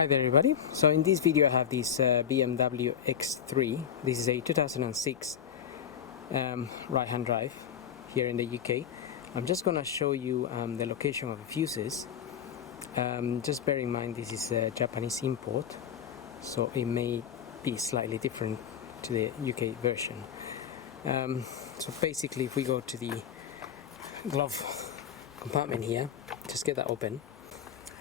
Hi there everybody, so in this video I have this BMW X3. This is a 2006 right-hand drive here in the UK. I'm just gonna show you the location of the fuses. Just bear in mind this is a Japanese import, so it may be slightly different to the UK version. So basically if we go to the glove compartment here, just get that open.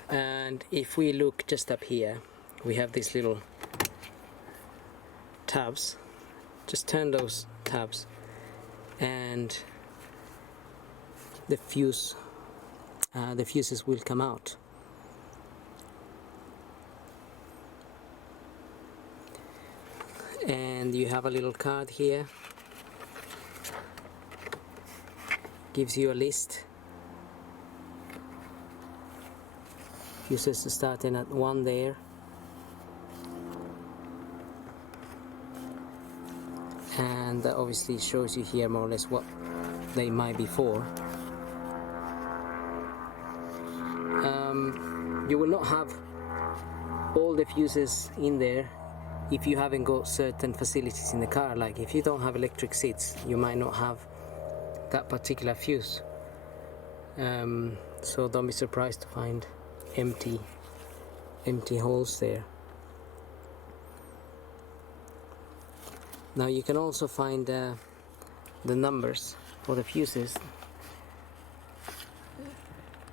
And if we look just up here, we have these little tabs. Just turn those tabs and the fuses will come out. And you have a little card here, gives you a list. Fuses starting at 1 there, and that obviously shows you here more or less what they might be for. You will not have all the fuses in there if you haven't got certain facilities in the car. Like if you don't have electric seats, you might not have that particular fuse, so don't be surprised to find empty holes there. Now you can also find the numbers for the fuses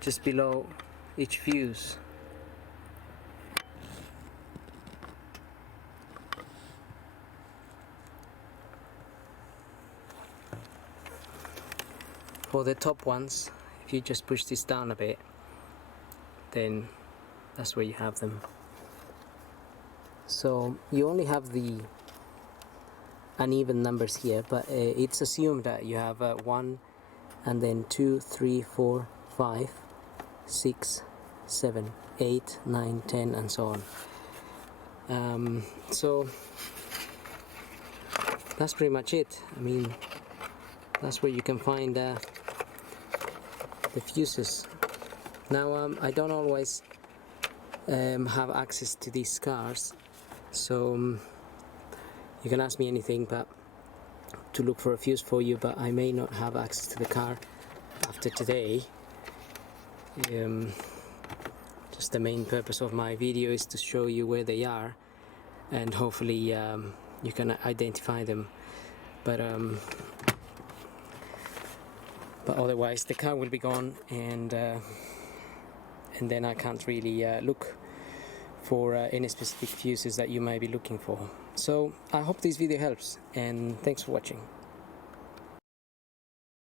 just below each fuse. For the top ones, if you just push this down a bit, then that's where you have them. So you only have the uneven numbers here, but it's assumed that you have 1 and then 2, 3, 4, 5, 6, 7, 8, 9, 10 and so on. So that's pretty much it. I mean, that's where you can find the fuses. Now I don't always have access to these cars, so you can ask me anything but to look for a fuse for you, but I may not have access to the car after today. Just the main purpose of my video is to show you where they are, and hopefully you can identify them, but otherwise the car will be gone, and then I can't really look for any specific fuses that you might be looking for. So I hope this video helps, and thanks for watching.